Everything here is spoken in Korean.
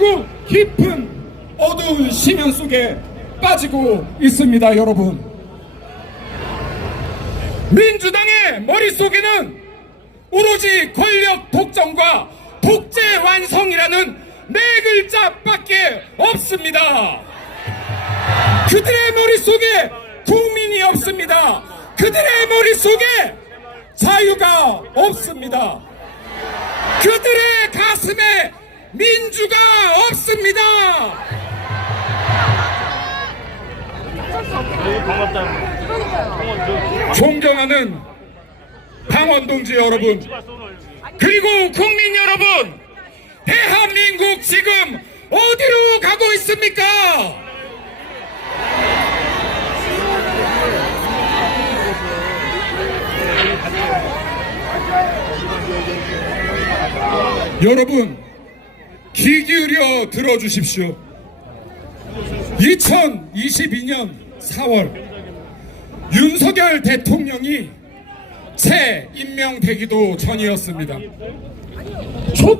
대한민국 깊은 어두운 심연 속에 빠지고 있습니다, 여러분. 민주당의 머릿속에는 오로지 권력 독점과 독재 완성이라는 네 글자밖에 없습니다. 그들의 머릿속에 국민이 없습니다. 그들의 머릿속에 자유가 없습니다. 그들의 가슴에 민주가 없습니다. 존경하는 강원 동지 여러분, 그리고 국민 여러분, 대한민국 지금 어디로 가고 있습니까? 여러분, 귀 기울여 들어주십시오. 2022년 4월 윤석열 대통령이 새 임명되기도 전이었습니다. 촛